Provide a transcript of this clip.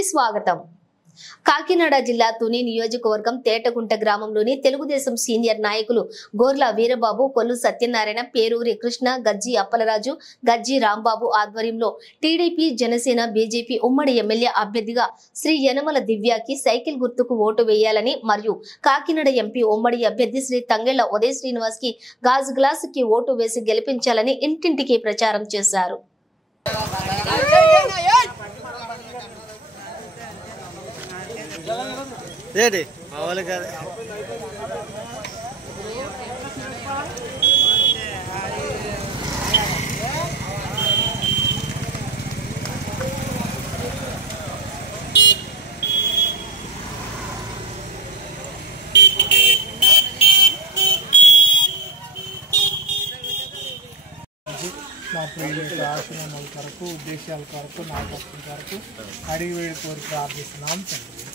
కి స్వాగతం. కాకినాడ జిల్లా తుని నియోజకవర్గం తేటగుంట గ్రామంలోని తెలుగుదేశం సీనియర్ నాయకులు గోర్ల వీరబాబు, కొల్లు సత్యనారాయణ, పేరూరి కృష్ణ, గజ్జి అప్పలరాజు, గజ్జి రాంబాబు ఆధ్వర్యంలో టీడీపీ, జనసేన, బీజేపీ ఉమ్మడి ఎమ్మెల్యే అభ్యర్థిగా శ్రీ యనమల దివ్యకి సైకిల్ గుర్తుకు ఓటు వేయాలని మరియు కాకినాడ ఎంపీ ఉమ్మడి అభ్యర్థి శ్రీ తంగెళ్ల ఉదయ్ శ్రీనివాస్ కి గాజు గ్లాస్ కి ఓటు వేసి గెలిపించాలని ఇంటింటికి ప్రచారం చేశారు. रेडी मावले का ఆశనాల కొరకు ఉద్దేశాల కొరకు నాయకత్వం కొరకు అడిగి వేడి కోరి ప్రార్థిస్తున్నాం తండ్రి.